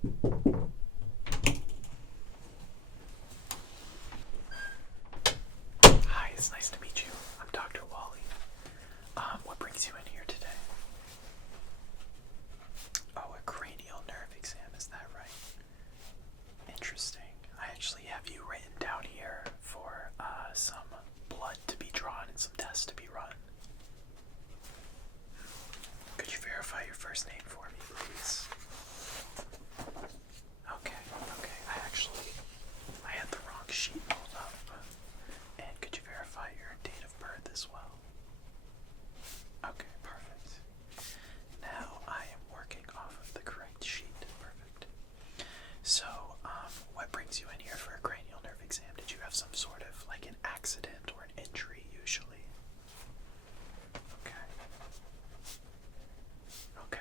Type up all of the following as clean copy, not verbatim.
Hi, it's nice to meet you. I'm Dr. Wally. What brings you in here today? Oh, a cranial nerve exam, is that right? Interesting. I actually have you written down here for some blood to be drawn and some tests to be run. Could you verify your first name for me, please? Okay, okay. I had the wrong sheet pulled up. And could you verify your date of birth as well? Okay, perfect. Now I am working off of the correct sheet. Perfect. So, what brings you in here for a cranial nerve exam? Did you have some sort of like an accident or an injury usually? Okay. Okay.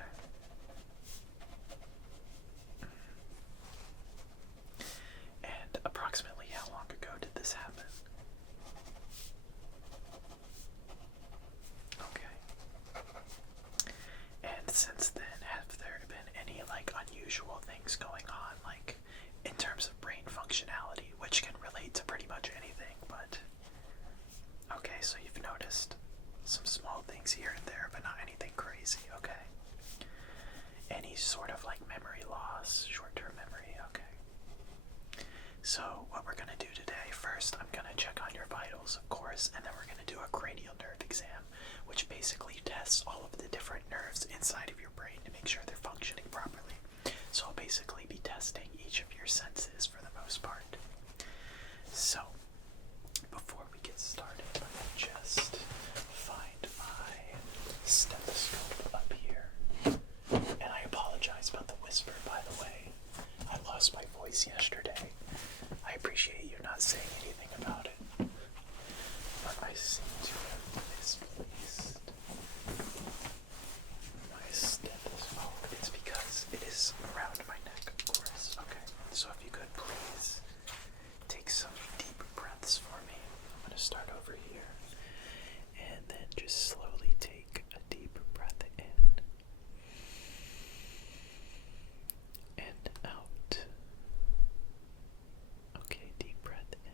And approximately how long ago did this happen? Okay. And since then, have there been any like unusual things going on, like in terms of brain functionality, which can relate to pretty much anything, but okay, so you've noticed some small things here and there, but not anything crazy, okay? Any sort of like memory loss, short-term memory, okay? So what we're gonna do today, first I'm gonna check on your vitals, of course, and then we're gonna do a cranial nerve exam, which basically tests all of the different nerves inside of your brain to make sure they're functioning properly. So I'll basically be testing each of your senses for the most part. So before we get started, let me just find my stethoscope up here. And I apologize about the whisper, by the way. I lost my voice yesterday. I appreciate you not saying anything about it. But I seem to have misplaced my stethoscope. It's because it is around my neck, of course. Okay, so if you could please take some deep breaths for me. I'm going to start over here. And then just slowly take a deep breath in. And out. Okay, deep breath in.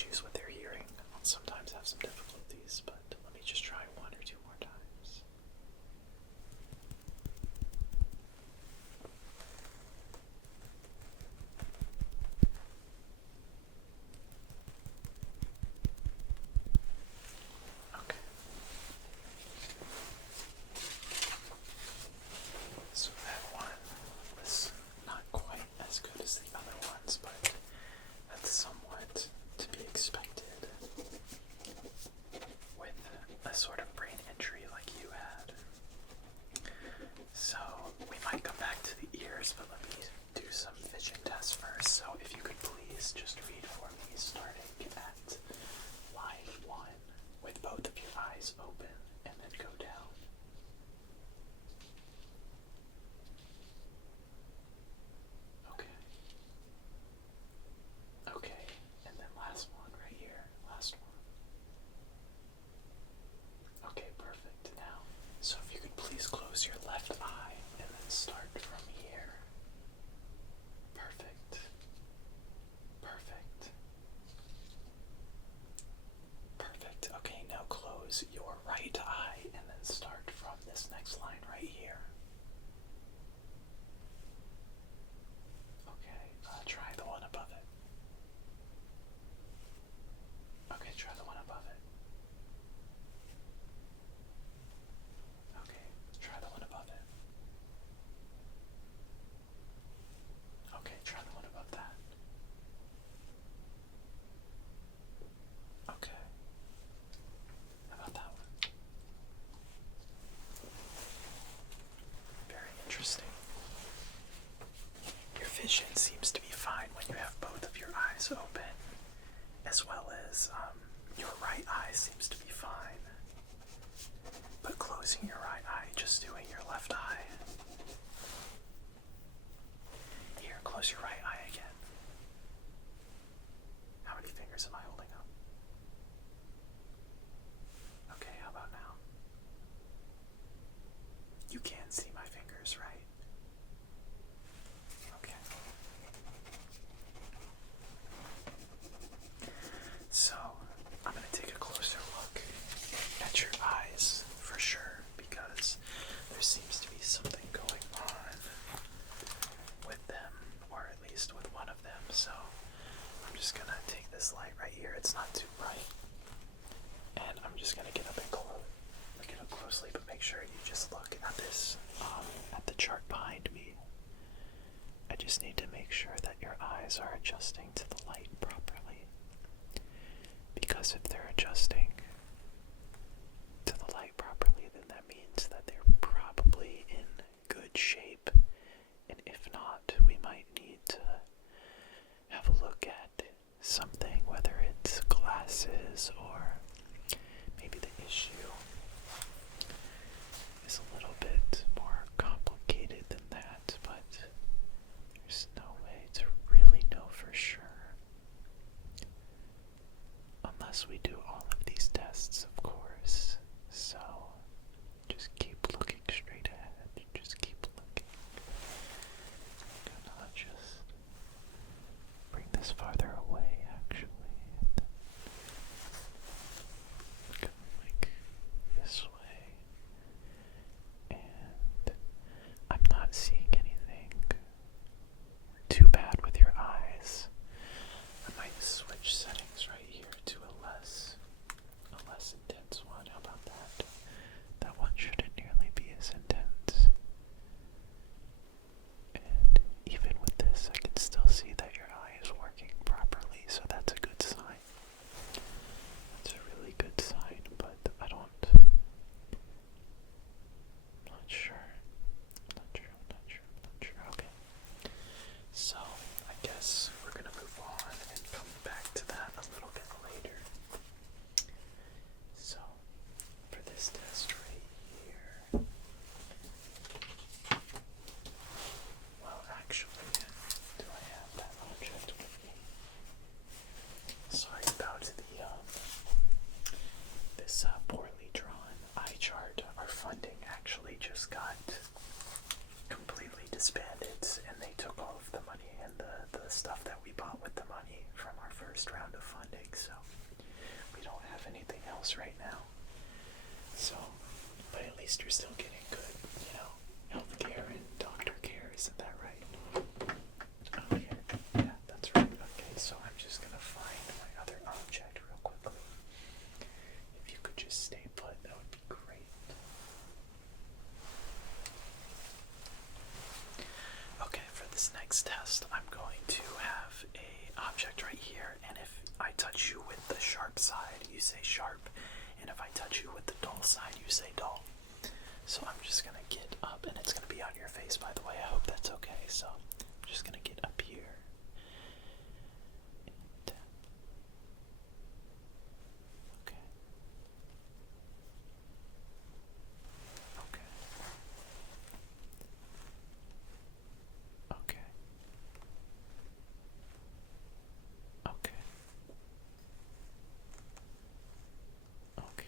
issues with their hearing. I'll sometimes have some difficulties, but let me just try one or two more times. Okay. So that one was not quite as good as the other ones, but that's somewhat to be expected with a sort of brain injury like you had. So we might come back to the ears, but let me do some vision tests first. So if you could please just read for me, starting at line 1 with both of your eyes open, and then go down. Okay. Okay, and then last one right here. Last one. Okay, perfect. Now, so if you could please close your left eye and then start from here. Perfect. Perfect. Perfect. Okay, now close your right eye and then start from this next line right here. Okay, try the one above it. Okay, try the one above it. Okay, try the one above it. Okay, try the one above that. Okay. How about that one? Very interesting. Your vision seems to be fine when you have both of your eyes open, as well as your right eye seems to be fine. But closing your right eye, just doing your left eye. Here, close your right eye again. How many fingers am I holding up? Okay, how about now? You can see my fingers, right? Okay. So, I'm going to take a closer look at your eyes for sure, because there seems to be something going on with them, or at least with one of them. So, I'm just going to take this light right here. It's not too bright. And I'm just going to get up and look it up closely, but make sure you just look at this, at the chart behind me. I just need to make sure that your eyes are adjusting to the light properly. Because if they're adjusting to the light properly, then that means that they're probably in good shape. And if not, we might need to have a look at something, whether it's glasses or maybe the issue is a little bit more complicated than that, but there's no way to really know for sure. Unless we do all of these tests, of course. So, just keep looking straight ahead. Just keep looking. I'm gonna just bring this farther away, actually. Go like this way. And I'm not seeing anything too bad with your eyes. I might switch settings right here to a less intense one. How about that? That one shouldn't nearly be as intense. And even with this, I can still see that your eye is working properly, so that's a good sign. That's a really good sign, but I'm not sure. Okay. So, I guess we're gonna move on and come back to that a little bit later. So, for this test right here, well, actually, do I have that object with me? Sorry about this poorly drawn eye chart. Our funding actually just got completely disbanded, and they took all of the money and the stuff that we bought with the money from our first round of funding, so else right now. So, but at least you're still getting good, healthcare and doctor care, isn't that right? Okay, yeah, that's right. Okay, so I'm just gonna find my other object real quickly. If you could just stay put, that would be great. Okay, for this next test, I'm going to have a object right here, and if I touch you with the sharp side, you say sharp, and if I touch you with the dull side, you say dull. So I'm just gonna get up, and it's gonna be on your face, by the way. I hope that's okay. So I'm just gonna get up here. And, okay. Okay. Okay. Okay. Okay. Okay.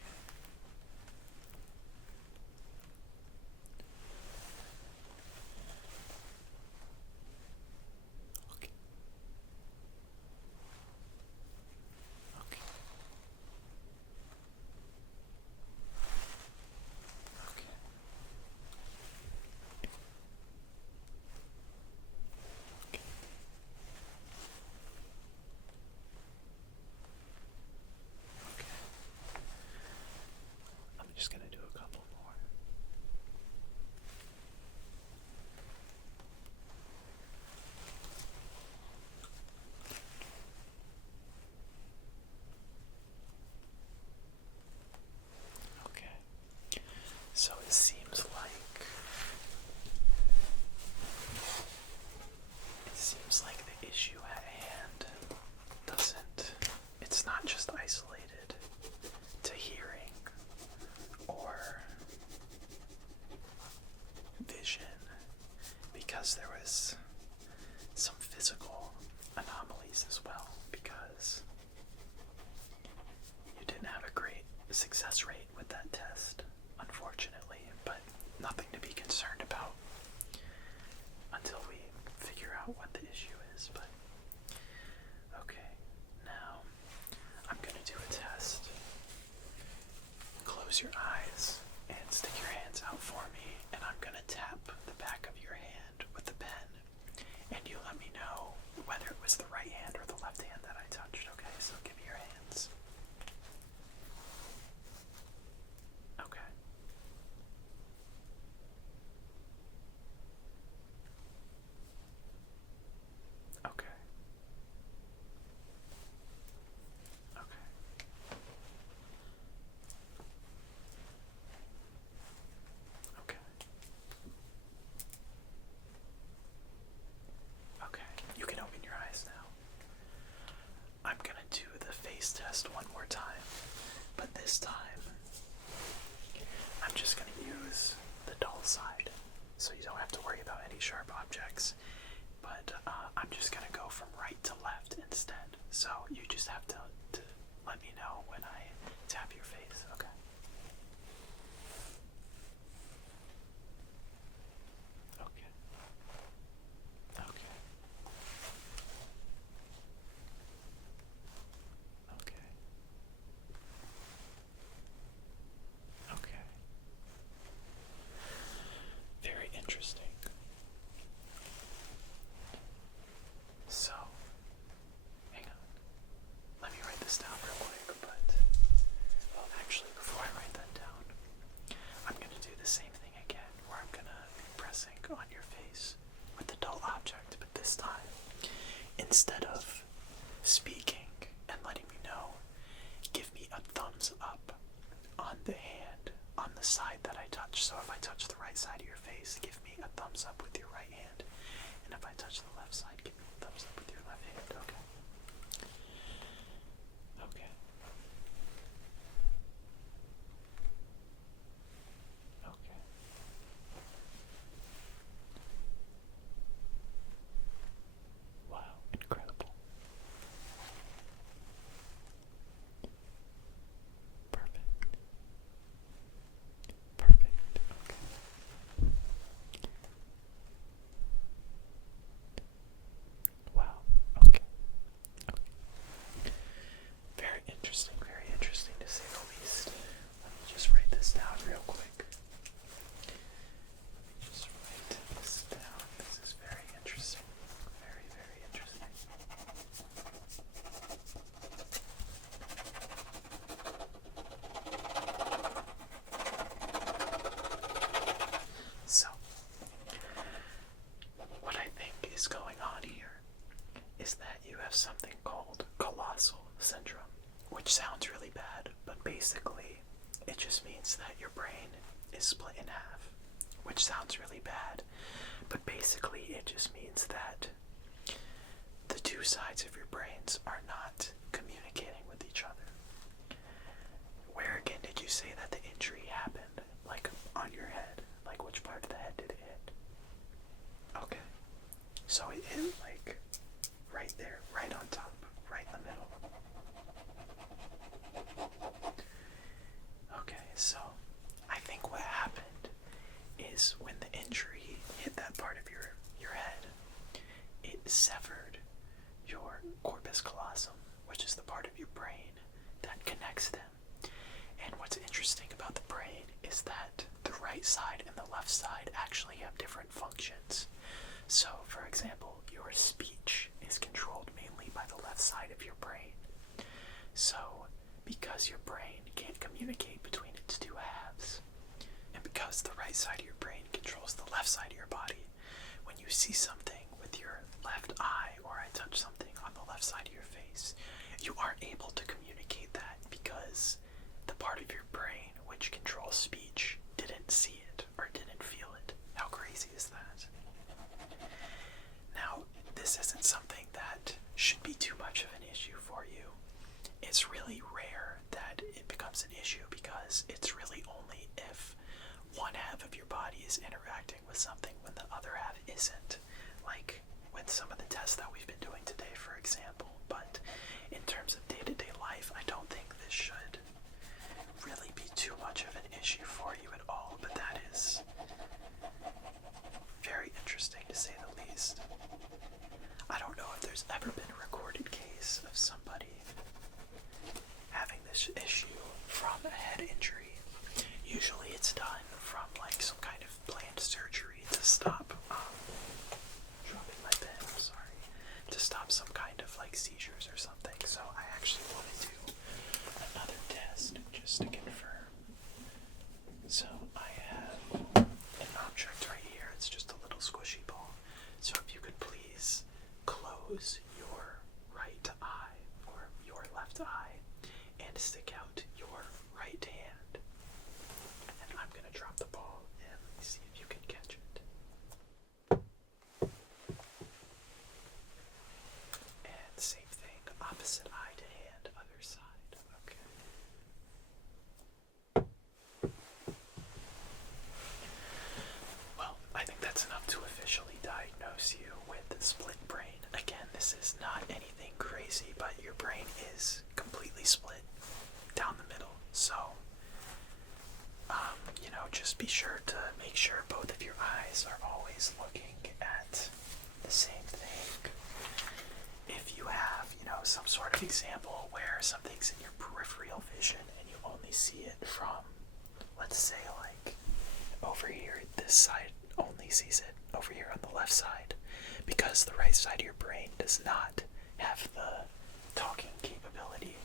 Okay. Okay. Okay. Okay. I'm just gonna do a couple more. Okay. So it seems like the issue at hand it's not just isolated to hearing or vision, because there was some physical anomalies as well, because you didn't have a great success rate with that test, unfortunately, but nothing to be concerned about until we figure out what the issue is. But okay, now I'm gonna do a test. Close your eyes and stick your hands out for me, and I'm gonna tap the back of your hand with the pen, and you let me know whether it was the right hand or the left hand that I touched. Okay, so give me your hands. Okay. Okay. Okay. Okay. Okay. You can open your eyes now. I'm gonna do the face test one more time, but this time I'm just gonna use the dull side, so you don't have to worry about any sharp objects. But I'm just gonna go from right to left instead. So you just have to let me know when I tap your face, okay? Okay. Okay. Okay. Okay. Very interesting. So, hang on. Let me write this down real quick, but, well, actually, before I write that down, I'm gonna do the same thing again, where I'm gonna be pressing on your face with the dull object, but this time, instead of speaking and letting me know, give me a thumbs up on the hand, on the side that I touch. So if I touch the right side of your face, give me a thumbs up with your right hand. And if I touch the left side, give me a thumbs up with your left hand. Okay. Okay. Okay. Wow, incredible. Perfect. Perfect. Okay. which sounds really bad, but basically it just means that your brain is split in half, which sounds really bad, but basically it just means that the two sides of your brains are not communicating with each other. Where again did you say that the injury happened? Like on your head? Like which part of the head did it hit? Okay. So it hit like right there, right on top, right in the middle. Okay, so I think what happened is when the injury hit that part of your head, it severed your corpus callosum, which is the part of your brain that connects them. And what's interesting about the brain is that the right side and the left side actually have different functions. So, for example, your speech is controlled mainly by the left side of your brain. So, because your brain can't communicate between its two halves, and because the right side of your brain controls the left side of your body, when you see something with your left eye, or I touch something on the left side of your face, you aren't able to communicate that because the part of your brain which controls speech didn't see it or didn't feel it. How crazy is that? Now, this isn't something that should be too much of an issue for you. It's really rare that it becomes an issue because it's really only if one half of your body is interacting with something when the other half isn't. Like with some of the tests that we've been doing today, for example. But in terms of day-to-day life, I don't think this should really be too much of an issue for you at all. But that is very interesting to say the least. I don't know if there's ever been a recorded case of somebody having this issue from a head injury. Usually it's done from like some kind of planned surgery to stop dropping my pen, I'm sorry, to stop some kind of like seizures or something. So I actually want to do another test just to confirm. So I have an object right here. It's just a little squishy ball. So if you could please close your right eye or your left eye and stick out your right hand. And I'm going to drop the ball and see if you can catch it. And same thing, opposite eye to hand, other side. Okay. Well, I think that's enough to officially diagnose you with split brain. Again, this is not anything crazy, but your brain is completely split down the middle. So, just be sure to make sure both of your eyes are always looking at the same thing. If you have, some sort of example where something's in your peripheral vision and you only see it from, let's say, like over here, this side only sees it over here on the left side, because the right side of your brain does not have the talking capability,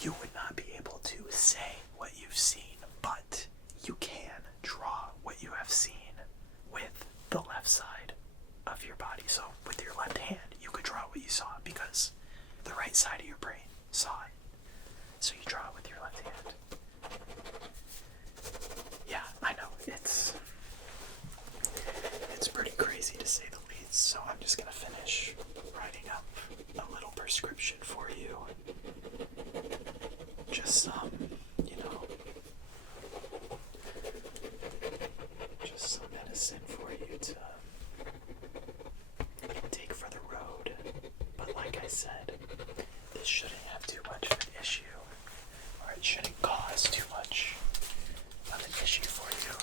you would not be able to say what you've seen, but you can draw what you have seen with the left side of your body. So with your left hand, you could draw what you saw because the right side of your brain saw it. So you draw it with your left hand. Yeah, I know, it's pretty crazy to say the least. So I'm just gonna finish writing up a little prescription for you. Just some, just some medicine for you to take for the road. But like I said, this shouldn't have too much of an issue, or it shouldn't cause too much of an issue for you,